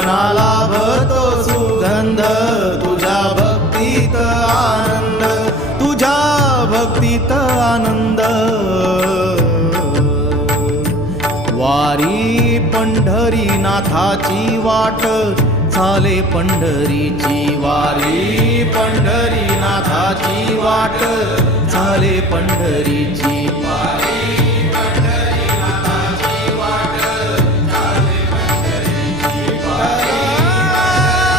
मनाला भतो सुगंध तुझ्या भक्तीत आनंद तुझ्या भक्तीत आनंद वारी पंढरीनाथाची वाट चाले पंढरीची वारी पंढरीनाथाची वाट चाले पंढरीची